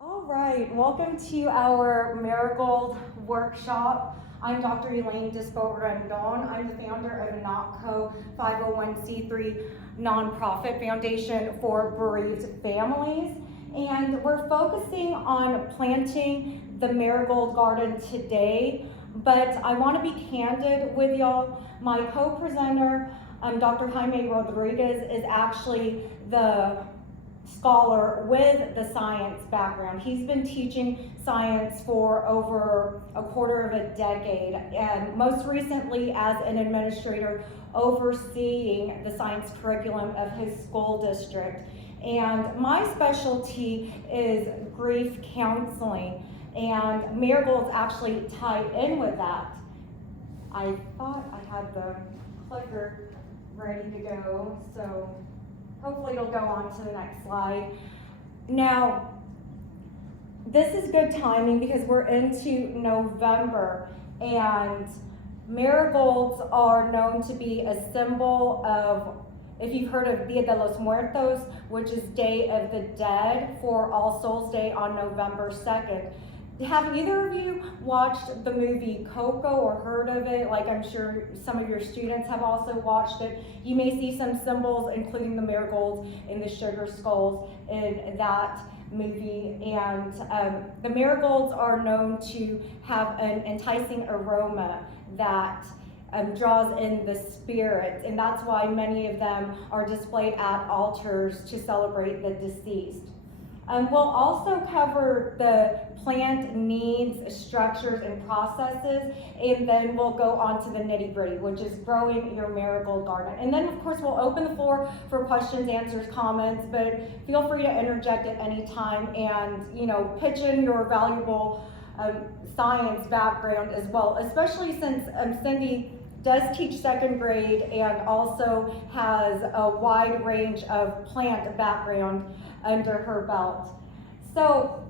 All right, welcome to our Marigold workshop. I'm Dr. Elaine Dispo-Rendon. I'm the founder of NotCo 501c3 nonprofit foundation for bereaved families. And we're focusing on planting the Marigold garden today, but I want to be candid with y'all. My co-presenter, Dr. Jaime Rodríguez, is actually the scholar with the science background. He's been teaching science for over a quarter of a decade, and most recently as an administrator overseeing the science curriculum of his school district. And my specialty is grief counseling, and marigolds actually tie in with that. I thought I had the clicker ready to go, so hopefully it'll go on to the next slide. Now, this is good timing because we're into November, and marigolds are known to be a symbol of, if you've heard of Dia de los Muertos, which is Day of the Dead, for All Souls Day on November 2nd. Have either of you watched the movie Coco or heard of it? Like, I'm sure some of your students have also watched it. You may see some symbols, including the marigolds and the sugar skulls in that movie. And the marigolds are known to have an enticing aroma that draws in the spirits, and that's why many of them are displayed at altars to celebrate the deceased. We'll also cover the plant needs, structures, and processes, and then we'll go on to the nitty-gritty, which is growing your marigold garden. And then, of course, we'll open the floor for questions, answers, comments, but feel free to interject at any time and, pitch in your valuable science background as well, especially since Cindy does teach second grade and also has a wide range of plant background under her belt. So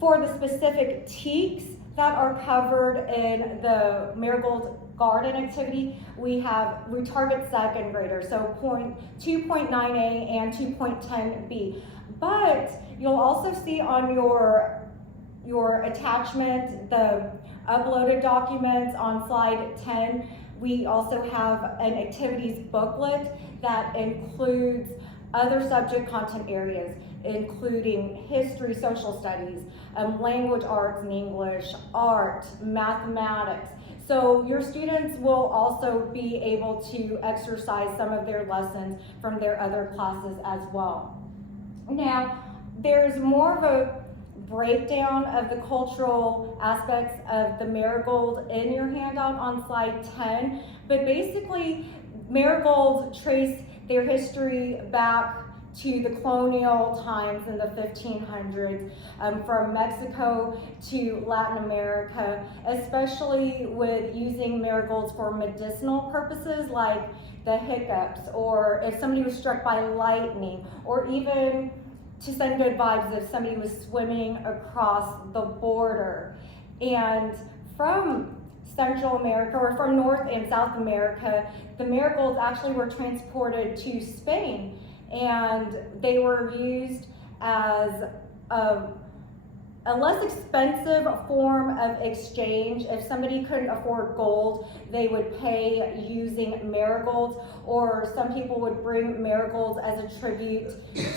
for the specific teaks that are covered in the marigold garden activity, we target second graders, so 2.9a and 2.10b. But you'll also see on your attachment, the uploaded documents on slide 10, we also have an activities booklet that includes other subject content areas, including history, social studies, language arts and English, art, mathematics. So your students will also be able to exercise some of their lessons from their other classes as well. Now, there's more of a breakdown of the cultural aspects of the marigold in your handout on slide 10, but basically marigolds trace their history back to the colonial times in the 1500s, from Mexico to Latin America, especially with using marigolds for medicinal purposes like the hiccups, or if somebody was struck by lightning, or even to send good vibes if somebody was swimming across the border. And from Central America, or from North and South America, the marigolds actually were transported to Spain, and they were used as a less expensive form of exchange. If somebody couldn't afford gold, they would pay using marigolds, or some people would bring marigolds as a tribute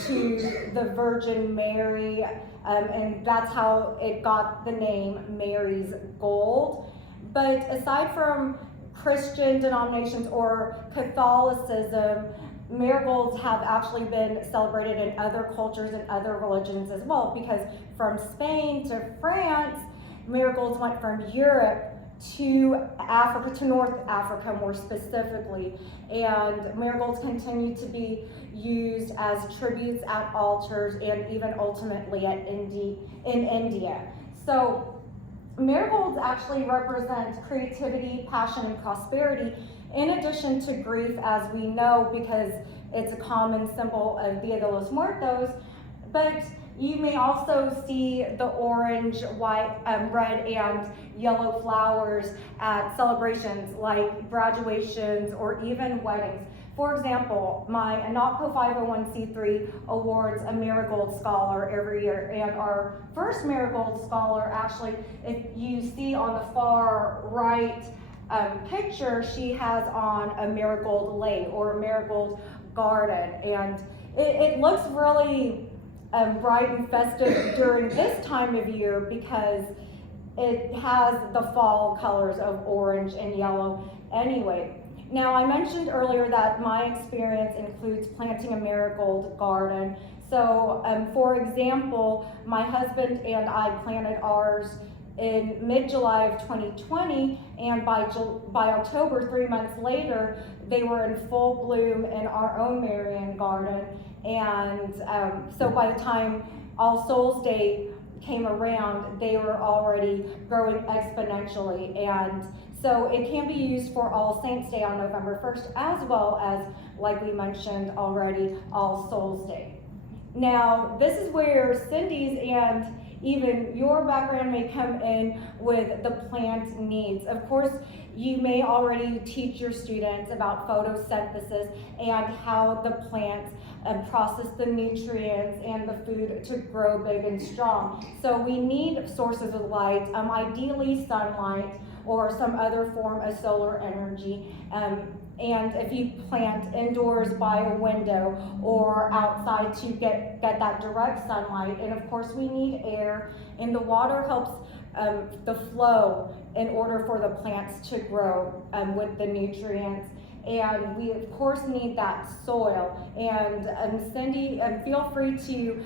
to the Virgin Mary, and that's how it got the name Mary's Gold. But aside from Christian denominations or Catholicism, marigolds have actually been celebrated in other cultures and other religions as well, because from Spain to France, marigolds went from Europe to Africa, to North Africa more specifically, and marigolds continue to be used as tributes at altars and even ultimately in India. So marigolds actually represent creativity, passion, and prosperity, in addition to grief, as we know, because it's a common symbol of Dia de los Muertos. But you may also see the orange, white, red, and yellow flowers at celebrations like graduations or even weddings. For example, my ANOPCO 501c3 awards a Marigold Scholar every year, and our first Marigold Scholar, actually, if you see on the far right picture, she has on a marigold lei or a marigold garden, and it looks really bright and festive during this time of year because it has the fall colors of orange and yellow anyway. Now, I mentioned earlier that my experience includes planting a marigold garden. So, for example, my husband and I planted ours in mid-July of 2020, and by October, 3 months later, they were in full bloom in our own Marian garden. And so by the time All Souls Day came around, they were already growing exponentially. And so it can be used for All Saints Day on November 1st, as well as, like we mentioned already, All Souls Day. Now, this is where Cindy's and even your background may come in with the plant needs. Of course, you may already teach your students about photosynthesis and how the plants process the nutrients and the food to grow big and strong. So we need sources of light, ideally sunlight or some other form of solar energy. And if you plant indoors by a window or outside to get that direct sunlight, and of course we need air, and the water helps the flow in order for the plants to grow with the nutrients. And we of course need that soil. And Cindy, feel free to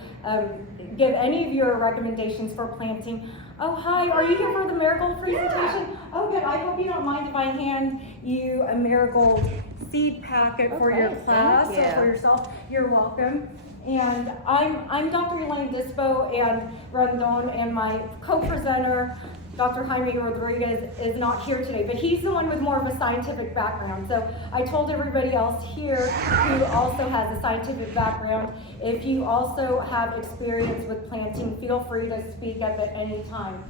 give any of your recommendations for planting. Oh, hi, are you here for the Marigold presentation? Yeah. Oh, good. I hope you don't mind if I hand you a Marigold seed packet for your class or for yourself. You're welcome. And I'm Dr. Elaine Dispo and Grandin, and my co-presenter, Dr. Jaime Rodríguez, is not here today, but he's the one with more of a scientific background. So I told everybody else here who also has a scientific background, if you also have experience with planting, feel free to speak up at any time.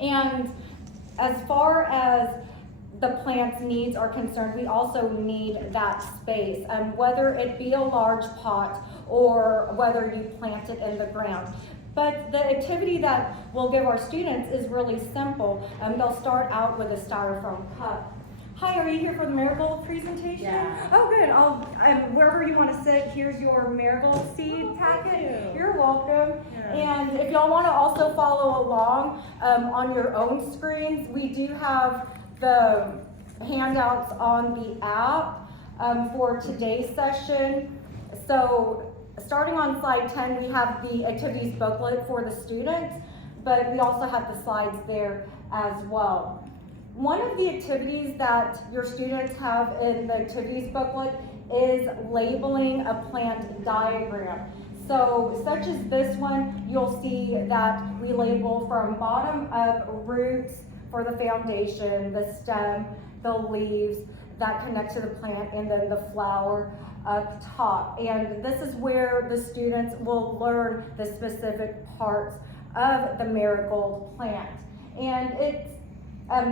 And as far as the plant's needs are concerned, we also need that space, whether it be a large pot or whether you plant it in the ground. But the activity that we'll give our students is really simple. They'll start out with a styrofoam cup. Hi, are you here for the Marigold presentation? Yeah. Oh, good. Wherever you want to sit, here's your Marigold seed packet. You're welcome. Yeah. And if y'all want to also follow along on your own screens, we do have the handouts on the app for today's session. So starting on slide 10, we have the activities booklet for the students, but we also have the slides there as well. One of the activities that your students have in the activities booklet is labeling a plant diagram. So such as this one, you'll see that we label from bottom up roots for the foundation, the stem, the leaves that connect to the plant, and then the flower up top. And this is where the students will learn the specific parts of the marigold plant. And it's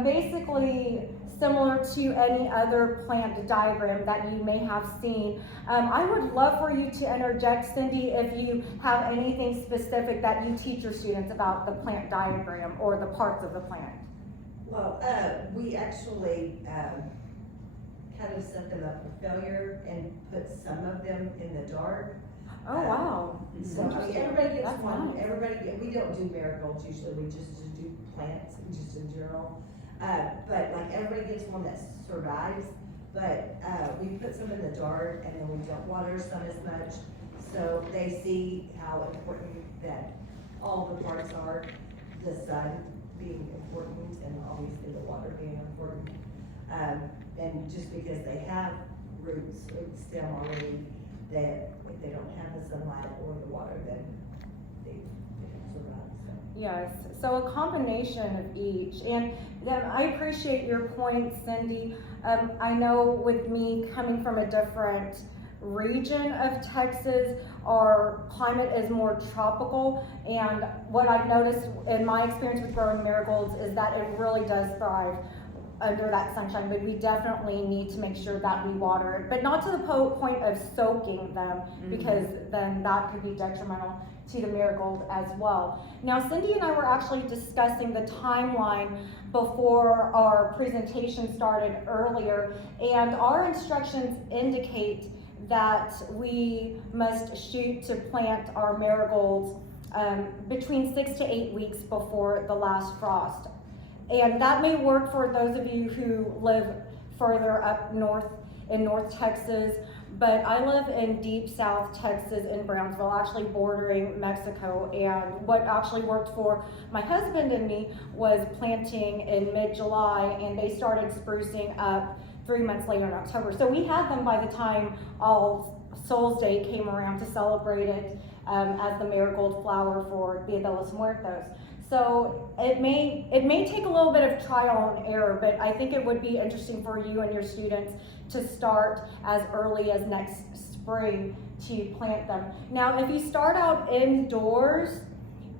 basically similar to any other plant diagram that you may have seen. I would love for you to interject, Cindy, if you have anything specific that you teach your students about the plant diagram or the parts of the plant. Well, we actually kind of set them up for failure and put some of them in the dark. Oh, wow. So I mean, everybody gets That's one. nice. We don't do marigolds usually. We just do plants, just in general. But like everybody gets one that survives. But we put some in the dark, and then we don't water some as much, so they see how important that all the parts are. The sun being important, and obviously the water being important. And just because they have roots, stem already, that if they don't have the sunlight or the water, then they don't survive. So. Yes, so a combination of each. And then I appreciate your point, Cindy. I know with me coming from a different region of Texas, our climate is more tropical, and what I've noticed in my experience with growing marigolds is that it really does thrive under that sunshine, but we definitely need to make sure that we water it, but not to the point of soaking them, because then that could be detrimental to the marigold as well. Now, Cindy and I were actually discussing the timeline before our presentation started earlier, and our instructions indicate that we must shoot to plant our marigolds between 6 to 8 weeks before the last frost. And that may work for those of you who live further up north in North Texas, but I live in deep South Texas in Brownsville, actually bordering Mexico. And what actually worked for my husband and me was planting in mid-July, and they started sprucing up 3 months later in October. So we had them by the time All Souls Day came around to celebrate it as the marigold flower for Dia de los Muertos. So it may take a little bit of trial and error, but I think it would be interesting for you and your students to start as early as next spring to plant them. Now, if you start out indoors,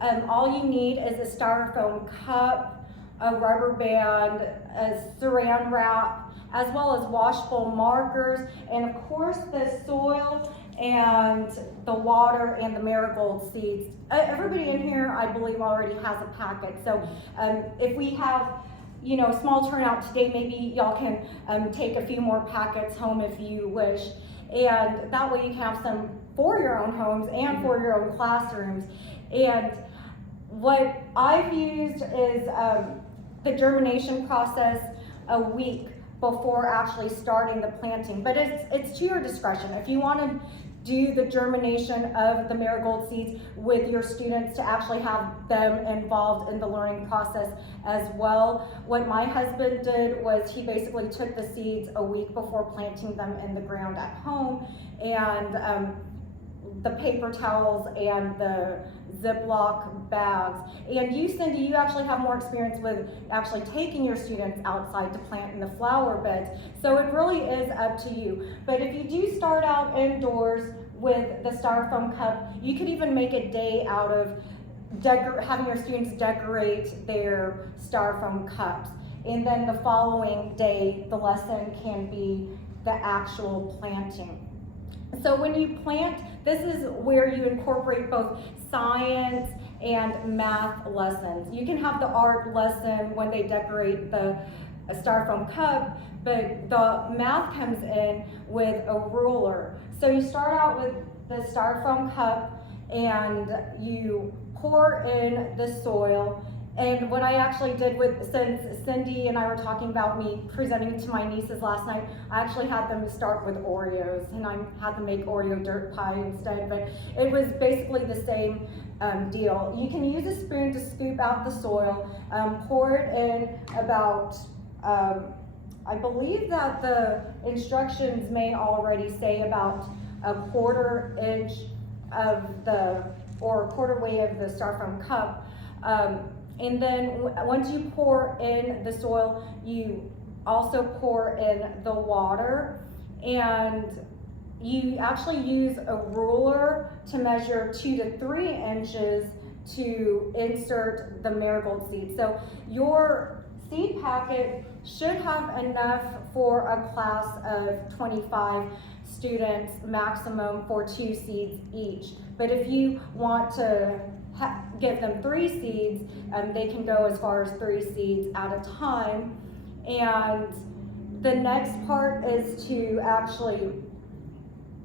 all you need is a styrofoam cup, a rubber band, a saran wrap, as well as washable markers, and of course the soil and the water and the marigold seeds. Everybody in here, I believe, already has a packet. So if we have, you know, a small turnout today, maybe y'all can take a few more packets home if you wish. And that way you can have some for your own homes and for your own classrooms. And what I've used is the germination process a week before actually starting the planting. But it's to your discretion. If you want to do the germination of the marigold seeds with your students to actually have them involved in the learning process as well. What my husband did was he basically took the seeds a week before planting them in the ground at home, and the paper towels and the Ziploc bags. And you, Cindy, you actually have more experience with actually taking your students outside to plant in the flower beds. So it really is up to you. But if you do start out indoors with the styrofoam cup, you could even make a day out of having your students decorate their styrofoam cups. And then the following day, the lesson can be the actual planting. So when you plant, this is where you incorporate both science and math lessons. You can have the art lesson when they decorate the styrofoam cup, but the math comes in with a ruler. So you start out with the styrofoam cup and you pour in the soil. And what I actually did since Cindy and I were talking about me presenting to my nieces last night, I actually had them start with Oreos, and I had them make Oreo dirt pie instead, but it was basically the same deal. You can use a spoon to scoop out the soil, pour it in about, I believe that the instructions may already say about a quarter inch of or a quarter weight of the styrofoam cup. And then once you pour in the soil, you also pour in the water, and you actually use a ruler to measure 2 to 3 inches to insert the marigold seed. So your seed packet should have enough for a class of 25 students maximum for 2 seeds each. But if you want to give them 3 seeds, they can go as far as 3 seeds at a time. And the next part is to actually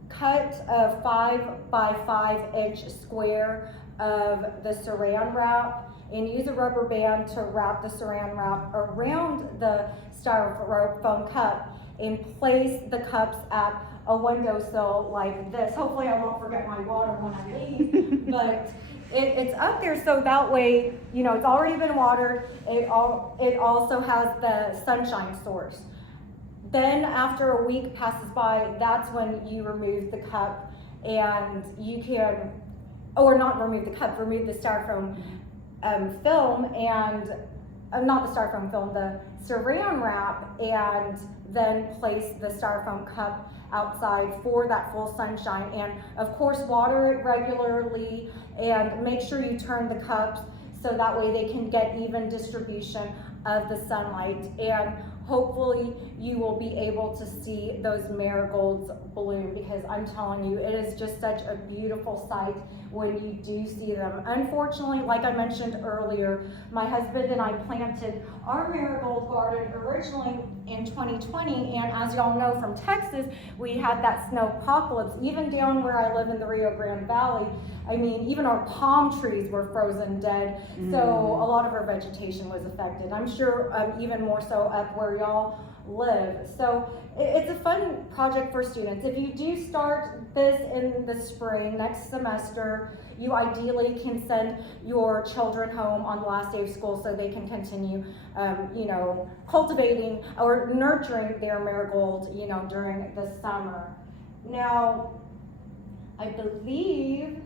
cut a 5 by 5 inch square of the saran wrap and use a rubber band to wrap the saran wrap around the styrofoam cup and place the cups at a windowsill like this. Hopefully I won't forget my water when I leave, but it's up there so that way, you know, it's already been watered. It also has the sunshine source. Then after a week passes by, that's when you remove the cup, and you can, or not remove the cup, remove the styrofoam film, and not the styrofoam film, the saran wrap, and then place the styrofoam cup outside for that full sunshine. And of course, water it regularly and make sure you turn the cups so that way they can get even distribution of the sunlight. And hopefully you will be able to see those marigolds bloom, because I'm telling you, it is just such a beautiful sight when you do see them. Unfortunately, like I mentioned earlier, my husband and I planted our marigold garden originally in 2020, and as y'all know from Texas, we had that snowpocalypse. Even down where I live in the Rio Grande Valley, I mean, even our palm trees were frozen dead, so a lot of our vegetation was affected. I'm sure even more so up where y'all live. So it's a fun project for students. If you do start this in the spring, next semester, you ideally can send your children home on the last day of school so they can continue, cultivating or nurturing their marigold, during the summer. Now, I believe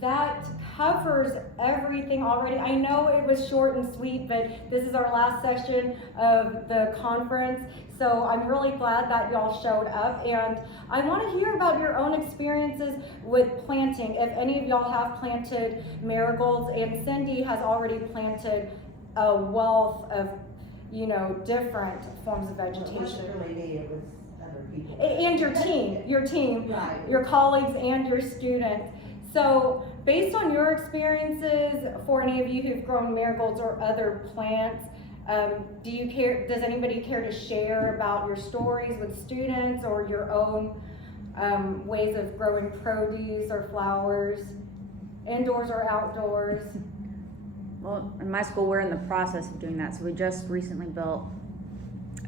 that covers everything already. I know it was short and sweet, but this is our last session of the conference, so I'm really glad that y'all showed up, and I want to hear about your own experiences with planting. If any of y'all have planted marigolds, and Cindy has already planted a wealth of, different forms of vegetation. Really neat with other people. And your team, Right. your colleagues and your students. So based on your experiences, for any of you who've grown marigolds or other plants, does anybody care to share about your stories with students or your own ways of growing produce or flowers, indoors or outdoors? Well, in my school, we're in the process of doing that. So we just recently built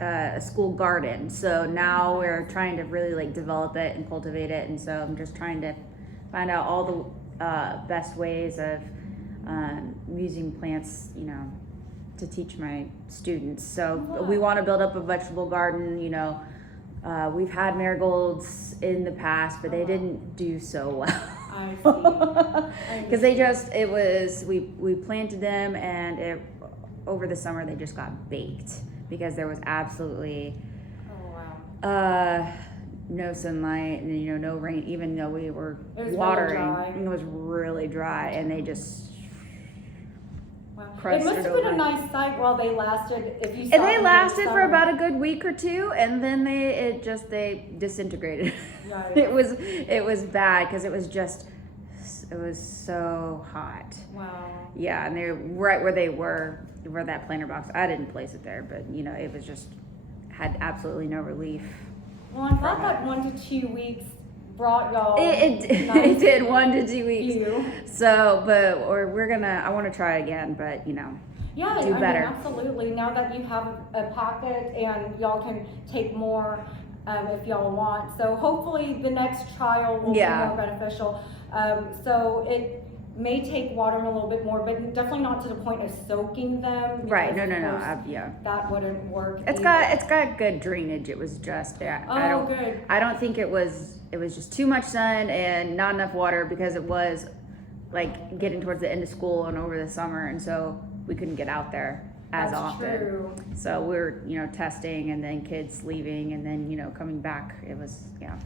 a school garden. So now we're trying to really develop it and cultivate it. And so I'm just trying to find out all the best ways of using plants, to teach my students. So we want to build up a vegetable garden. We've had marigolds in the past, but they didn't do so well. I see. Because we planted them, and over the summer they just got baked because there was absolutely no sunlight and no rain, even though we were watering. It was really dry, and they just It must have been a nice sight while they lasted. And they lasted for about a good week or two, and then they disintegrated. Right. It was bad because it was so hot. Wow. Yeah, and they're right where they were that planter box. I didn't place it there, but it was just had absolutely no relief. Well, I'm glad that 1 to 2 weeks brought y'all. It did 1 to 2 weeks. View. So, I want to try again, but Yeah, do better. Absolutely. Now that you have a packet, and y'all can take more if y'all want. So hopefully the next trial will be more beneficial. So it may take watering a little bit more, but definitely not to the point of soaking them. Right. No. Yeah. That wouldn't work. It's got good drainage. It was just good. I don't think it was just too much sun and not enough water, because it was getting towards the end of school and over the summer, and so we couldn't get out there as often. True. So we're testing, and then kids leaving, and then coming back. It was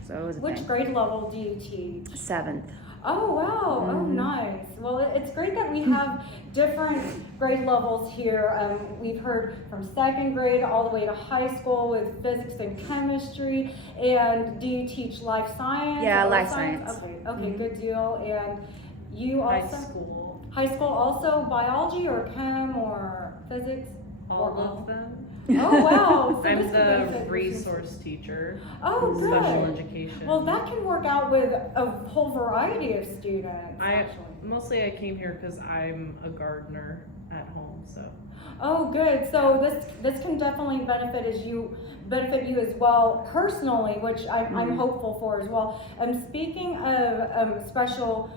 so it was a Which thing. grade level do you teach? 7th. Oh, wow. Oh, nice. Well, it's great that we have different grade levels here. We've heard from 2nd grade all the way to high school with physics and chemistry. And do you teach life science? Yeah, or life science. Okay, good deal. And you also? High school also biology or chem or physics? All of them. Oh, wow. So I'm this could benefit the your resource teacher. Oh, in good. Special education. Well, that can work out with a whole variety of students. Mostly I came here because I'm a gardener at home, so. Oh, good. So this can definitely benefit you as well personally, which I'm hopeful for as well. Speaking of special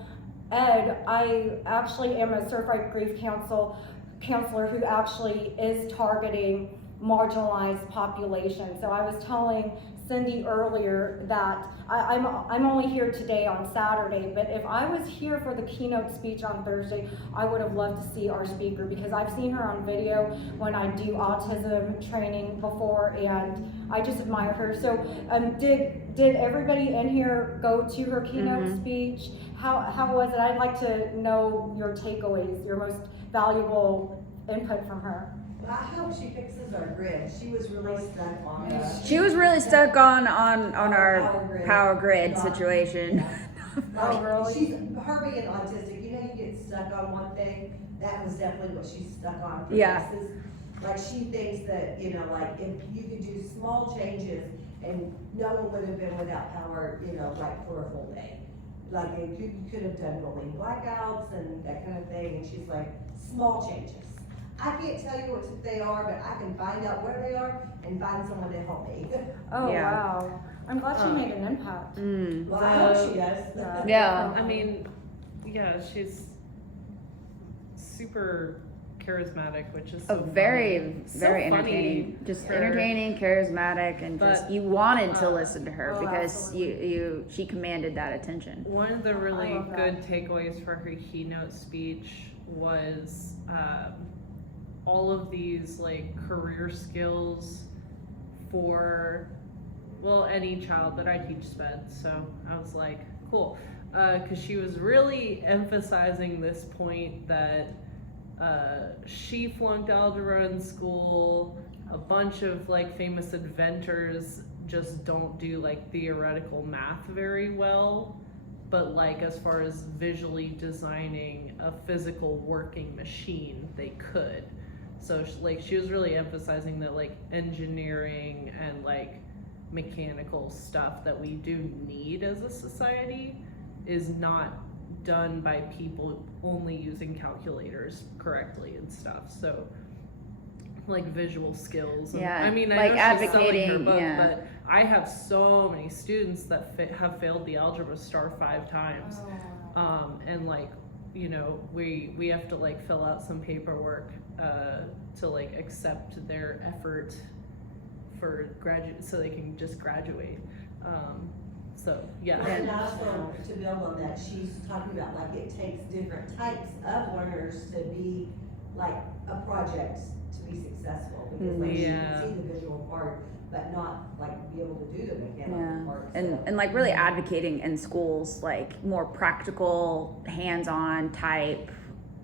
ed, I actually am a certified grief counselor who actually is targeting marginalized populations. So I was telling Cindy earlier that I'm only here today on Saturday, but if I was here for the keynote speech on Thursday, I would have loved to see our speaker, because I've seen her on video when I do autism training before, and I just admire her. So did everybody in here go to her keynote speech? How was it? I'd like to know your takeaways, your most valuable input from her. But I hope she fixes our grid. She was really stuck on the. She was really stuck on our Power grid. power grid Yeah. situation. Yeah. Oh, Like, really? she's, her being autistic, you know, you get stuck on one thing, that was definitely what she's stuck on for Yeah. fixes. Like, she thinks that, you know, like, if you could do small changes and no one would have been without power, you know, like, for a full day. Like, you could have done rolling blackouts and that kind of thing, and she's like, small changes. I can't tell you what they are, but I can find out where they are and find someone to help me. Oh, Yeah. wow. I'm glad she made an impact. Mm. Well, I hope she does. Yeah. I mean, yeah, she's super charismatic, which is so Very, funny. very So funny entertaining. Just for- entertaining, charismatic, and just But, you wanted to listen to her Oh, because absolutely. she commanded that attention. One of the really love that. good takeaways for her keynote speech was all of these like career skills for, well, any child, but I teach SPED, so I was like, cool. Because she was really emphasizing this point that she flunked algebra in school, a bunch of like famous inventors just don't do like theoretical math very well, but like as far as visually designing a physical working machine, they could. So like she was really emphasizing that like engineering and like mechanical stuff that we do need as a society is not done by people only using calculators correctly and stuff. So like visual skills. And, Yeah, I mean, like I know she's selling her advocating, book, yeah. but I have so many students that have failed the algebra star 5 times. And like, you know, we have to like fill out some paperwork to like accept their effort for graduate, so they can just graduate. So yeah. And also, to build on that, she's talking about like it takes different types of learners to be like a project to be successful. Because like she Yeah. can see the visual part, but not like be able to do the mechanical Yeah, part. and like really advocating in schools, like more practical, hands-on type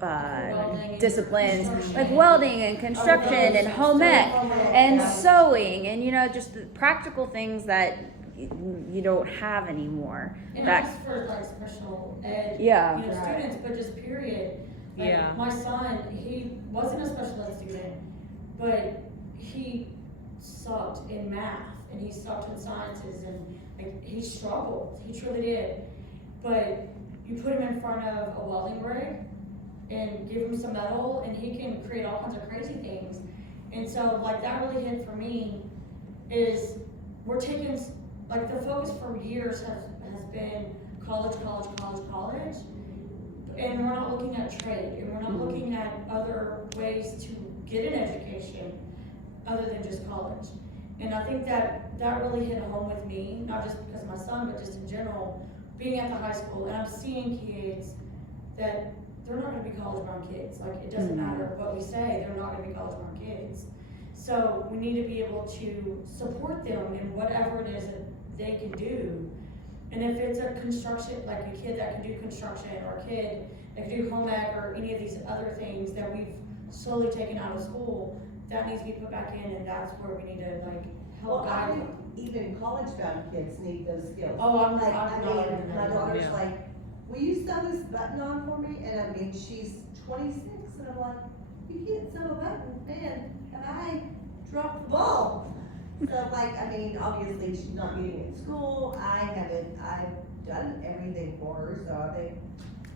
Welding, disciplines, construction. like welding and construction and home ec and sewing, and you know, just the practical things that you don't have anymore. And That not just for like special ed, Yeah. you know, Right. students, but just period. Like, Yeah. my son, he wasn't a special ed student, but he sucked in math and he sucked in sciences and like he struggled. He truly did. But you put him in front of a welding rig and give him some metal and he can create all kinds of crazy things. And so like that really hit for me is we're taking, like the focus for years has been college, and we're not looking at trade, and we're not looking at other ways to get an education other than just college. And I think that really hit home with me, not just because of my son, but just in general, being at the high school, and I'm seeing kids that they're not gonna be college-bound kids. Like, it doesn't matter what we say, they're not gonna be college-bound kids. So we need to be able to support them in whatever it is that they can do. And if it's a construction, like a kid that can do construction, or a kid that can do home ec, or any of these other things that we've slowly taken out of school, that needs to be put back in, and that's where we need to like help Well, I guide think them. even college-bound kids need those skills. Oh, I'm Like, not I even mean, my that. daughter's Yeah. like, will you sew this button on for me? And I mean, she's 26, and I'm like, you can't sew a button, man, have I dropped the ball? So like, I mean, obviously she's not getting it in school, I've done everything for her, so I think,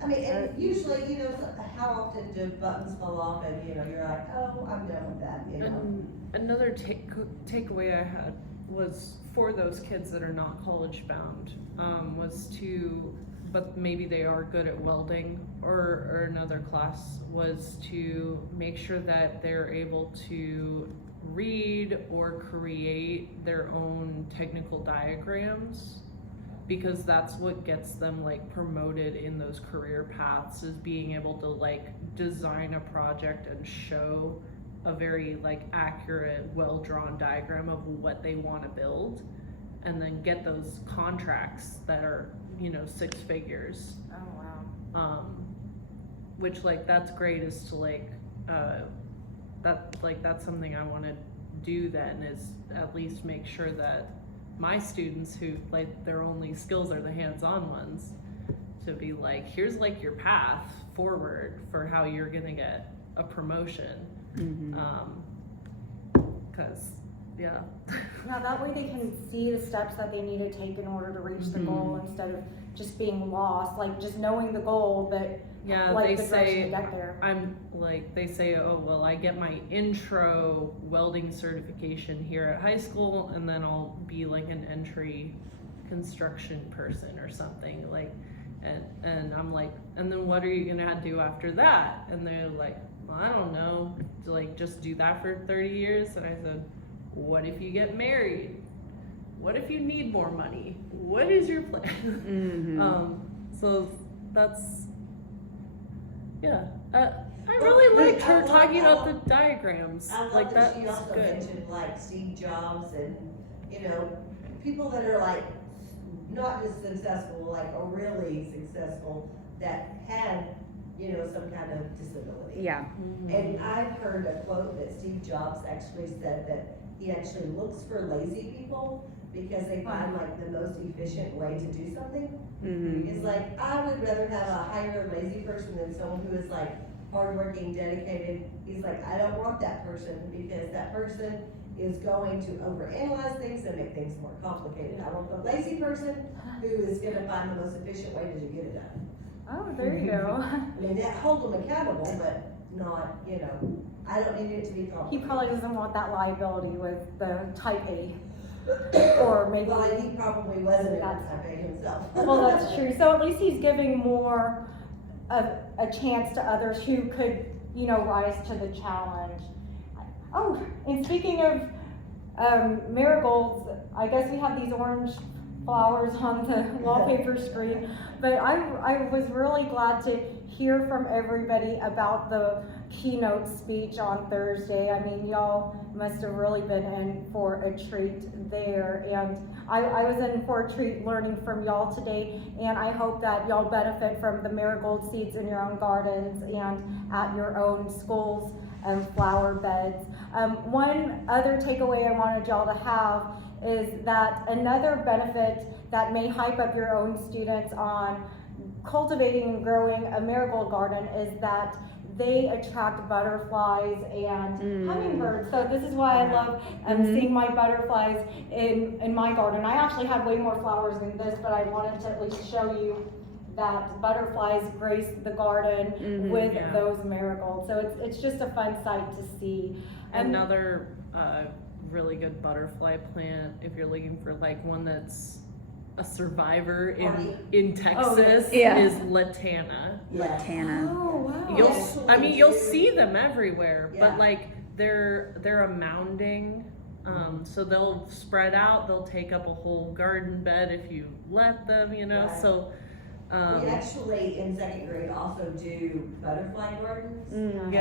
I mean, and usually, you know, how often do buttons fall off and, you know, you're like, oh, I'm done with that, you know? And another takeaway I had was for those kids that are not college bound, was to, but maybe they are good at welding or another class, was to make sure that they're able to read or create their own technical diagrams, because that's what gets them like promoted in those career paths, is being able to like design a project and show a very like accurate, well-drawn diagram of what they want to build, and then get those contracts that are, you know, 6 figures. Oh, wow. Which like that's great, is to like that's something I want to do then, is at least make sure that my students who like their only skills are the hands-on ones, to be like, here's like your path forward for how you're gonna get a promotion. Cause yeah. Now that way they can see the steps that they need to take in order to reach the goal, instead of just being lost, like just knowing the goal, but Yeah, like they the direction say to get there. they say, oh well, I get my intro welding certification here at high school, and then I'll be like an entry construction person or something, like, and I'm like, and then what are you gonna do after that? And they're like, well, I don't know, like just do that for 30 years. And I said, what if you get married? What if you need more money? What is your plan? So that's, yeah. I really liked her talking about the diagrams. I love Like that that's she also good. mentioned like Steve Jobs and, you know, people that are like not just successful, like are really successful, that had, you know, some kind of disability. Yeah. And I've heard a quote that Steve Jobs actually said that he actually looks for lazy people because they find like the most efficient way to do something. He's like, I would rather have a hire a lazy person than someone who is like hardworking, dedicated. He's like, I don't want that person because that person is going to overanalyze things and make things more complicated. I want the lazy person who is gonna find the most efficient way to get it done. Oh, there you go. I mean, that hold them accountable, but not, you know, I don't need it to be He complicated. probably doesn't want that liability with the type A, or maybe. Well, and he probably wasn't in That's- that type A himself. Well, that's true. So at least he's giving more of a chance to others who could, you know, rise to the challenge. Oh, and speaking of marigolds, I guess we have these orange flowers on the wallpaper screen, but I was really glad to hear from everybody about the keynote speech on Thursday. I mean, y'all must have really been in for a treat there, and I was in for a treat learning from y'all today, and I hope that y'all benefit from the marigold seeds in your own gardens and at your own schools and flower beds. One other takeaway I wanted y'all to have is that another benefit that may hype up your own students on cultivating and growing a marigold garden is that they attract butterflies and hummingbirds. So this is why I love seeing my butterflies in my garden. I actually have way more flowers than this, but I wanted to at least show you that butterflies grace the garden with those marigolds. So it's just a fun sight to see. And Another really good butterfly plant, if you're looking for like one that's a survivor in Texas, yeah. is Latana. Latana. oh wow. You'll see them everywhere, Yeah. but like they're a mounding, so they'll spread out, they'll take up a whole garden bed if you let them, you know. Right. So We actually, in second grade, also do butterfly gardens. Yeah.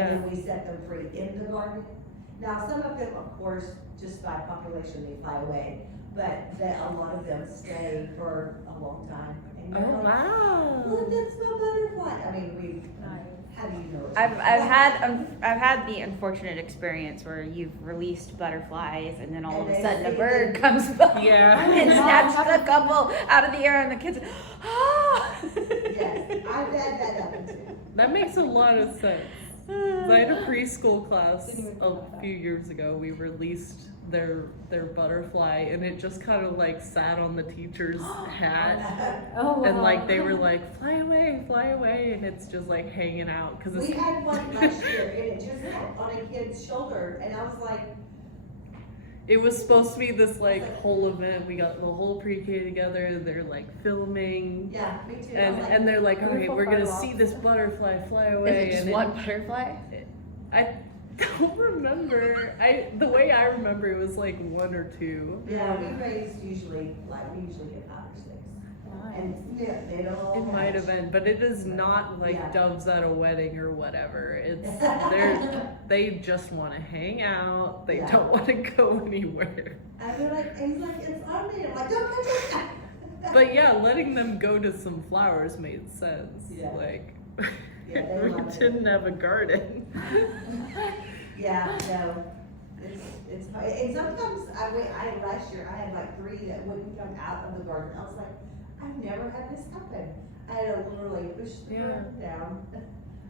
And then we set them free in the garden. Now, some of them, of course, just by population, they fly away, but a lot of them stay for a long time. And you're like, wow. look, that's my butterfly. I mean, how do you know? it's I've had the unfortunate experience where you've released butterflies and then all of a sudden a bird comes by Yeah. and snatches a couple out of the air and the kids, ah! Yes, I've had that happen too. That makes a lot of sense. I had a preschool class a few years ago. We released their butterfly, and it just kind of like sat on the teacher's hat, Oh, wow. and like they were like, fly away, and it's just like hanging out because We it's. had one last year, and it just sat on a kid's shoulder, and I was like, It was supposed to be this like whole event. We got the whole pre-K together. They're like filming, yeah, me too. I was like, and they're like, okay, Beautiful we're gonna fireworks. see this butterfly fly Is away. it just and one butterfly? I don't remember. The way I remember it was like one or two. yeah, we usually get 5 or 6. And yeah, they don't all It might match. have been, but it is not like Yeah. doves at a wedding or whatever. It's they just want to hang out. They Yeah. don't want to go anywhere. And they're like, and he's like, it's on me. I'm like, don't touch it. But yeah, letting them go to some flowers made sense. Yeah. Like Yeah, they we love it. didn't have a garden. Yeah, no, it's, and sometimes last year, I had like 3 that wouldn't come out of the garden. I was like, I've never had this happen. I had to literally push the garden down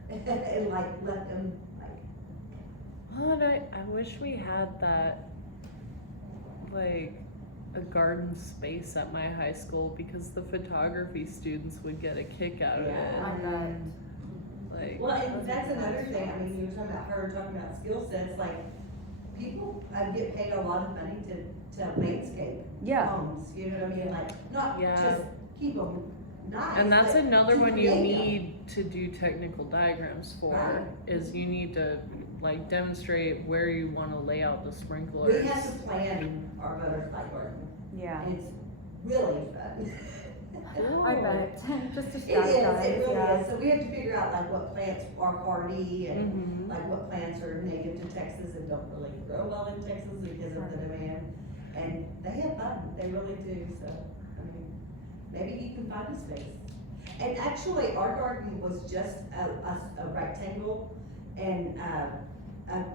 and like let them like. Oh, and I wish we had that, like, a garden space at my high school, because the photography students would get a kick out of Yeah. it. I bet. Like, Well, and that's another thing, I mean, you were talking about her, talking about skill sets, like, people get paid a lot of money to landscape Yeah. homes, you know what I mean, like, not Yeah. just keep them nice. and that's but another to one you create 'em. need to do technical diagrams for, Right. is you need to, like, demonstrate where you wanna lay out the We sprinklers. have to plan our butterfly garden, Yeah. and it's really fun. I bet, just to It strategize, really yeah. is, so we have to figure out like what plants are hardy and Mhm. like what plants are native to Texas and don't really grow well in Texas because of the demand. And they have fun, they really do, so, I mean, maybe you can find a space. And actually, our garden was just a rectangle, and,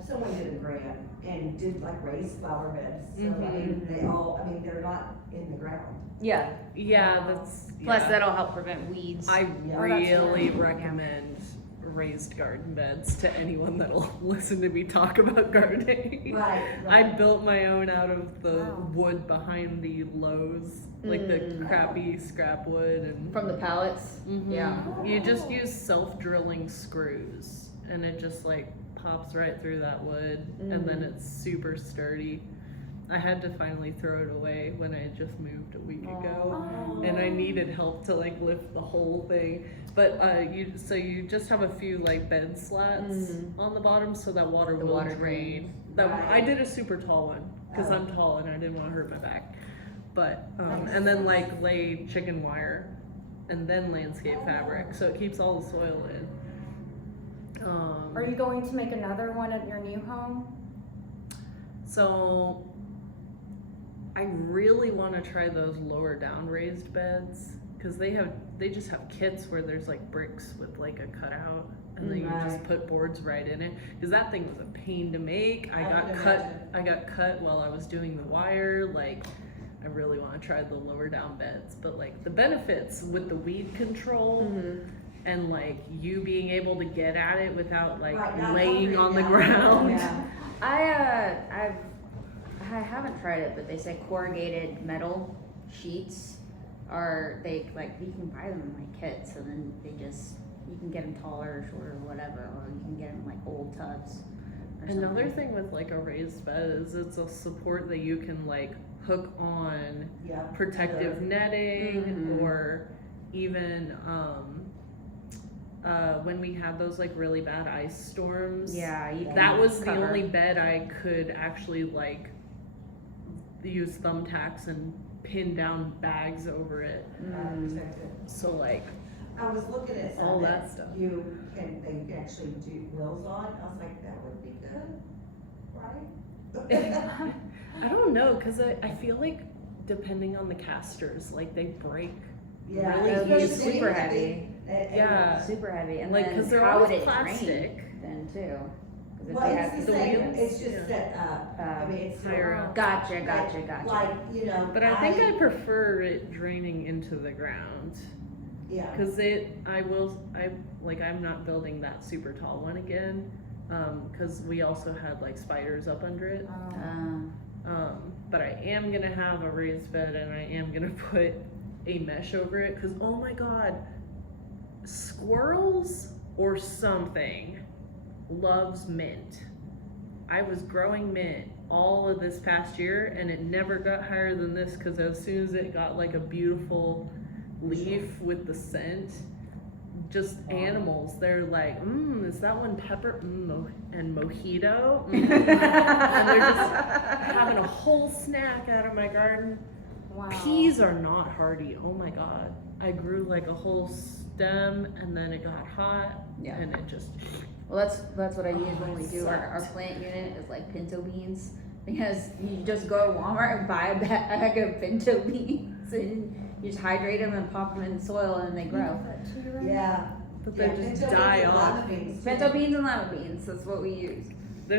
someone did a grant and did like raised flower beds. So, I mean, they're not in the ground. Yeah. Yeah, that's, Plus, yeah. that'll help prevent weeds. I Yeah. Oh, that's really good. recommend raised garden beds to anyone that'll listen to me talk about gardening. Right, I right. built my own out of the Wow. wood behind the Lowe's, like the Mm. crappy scrap wood and. From the pallets. Mhm. Yeah. You just use self-drilling screws, and it just like pops right through that wood, and then it's super sturdy. I had to finally throw it away when I had just moved a week ago, Oh. and I needed help to like lift the whole thing. But you just have a few like bed slats on the bottom so that water The will water drain. drains. That Right. I did a super tall one because Oh. I'm tall and I didn't want to hurt my back. But and then like lay chicken wire and then landscape fabric, so it keeps all the soil in. Are you going to make another one at your new home? So I really want to try those lower down raised beds, because they just have kits where there's like bricks with like a cutout, and then you just Right. put boards right in it. Because that thing was a pain to make. I I got can cut. imagine. I got cut while I was doing the wire. Like, I really want to try the lower down beds, but like the benefits with the weed control. And like you being able to get at it without like Right, not laying hovering on the down. ground. Yeah. I haven't tried it, but they say corrugated metal sheets are, they, like, you can buy them in like kits, and then you can get them taller or shorter or whatever, or you can get them in like old tubs or Another something. thing with like a raised bed is it's a support that you can like hook on Yeah. protective netting, Mhm. or even when we had those like really bad ice storms. Yeah, you can That was the cover. only bed I could actually like use thumbtacks and pin down bags over it. Protect it. So like I was looking at all some that that stuff. they can actually do wheels on, I was like, that would be good, right? I don't know, because I feel like depending on the casters, like they break. Yeah, Really especially it's super if heavy. Yeah. Super heavy, and Like, then 'cause they're how would always it plastic. drain then too? 'Cause if Well, you it's have the the same, wheels, it's just yeah. set up, I mean, it's. Higher up. Gotcha. Like, you know. But I think I prefer it draining into the ground. Yeah, Because I'm not building that super tall one again. Because we also had like spiders up under it. But I am gonna have a raised bed, and I am gonna put a mesh over it. Because oh my god, squirrels or something loves mint. I was growing mint all of this past year, and it never got higher than this, because as soon as it got like a beautiful leaf with the scent, just animals, they're like, is that one pepper? And mojito? And they're just having a whole snack out of my garden. Wow. Peas are not hardy. Oh my god. I grew like a whole stem, and then it got hot, Yeah. and it just. Well, that's what I use Oh, when we it do our sucked. plant unit is like pinto beans, because you just go to Walmart and buy a bag of pinto beans, and you just hydrate them and pop them in the soil, and they grow. yeah. But Yeah, they just pinto die beans and off. lima beans, too. Pinto beans and lima beans, that's what we use.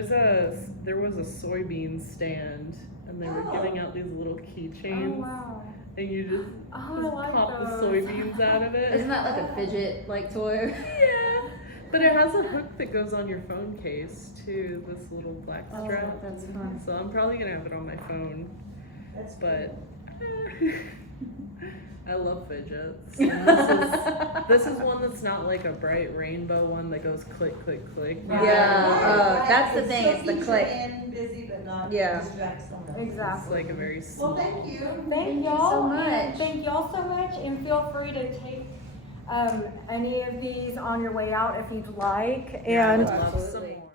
There was a soybean stand, and they were giving out these little Oh, keychains, wow. and you just, Oh, I like pop the those. soybeans out of it. Isn't that like a fidget like toy? Yeah, but it has a hook that goes on your phone case too. This little black Oh, strap. that's fun. So I'm probably gonna have it on my phone, That's but I love fidgets. Oh, And this is one that's not like a bright rainbow one that goes click, click, click. Yeah. Oh, that's the So thing, it's the keep click. your hand busy, but not Yeah. distract someone else. It's Exactly. like a very Well, small. thank you. Thank you y'all. so and much. Thank y'all so much, and feel free to take any of these on your way out if you'd like. Yeah, I And would love some Absolutely. more.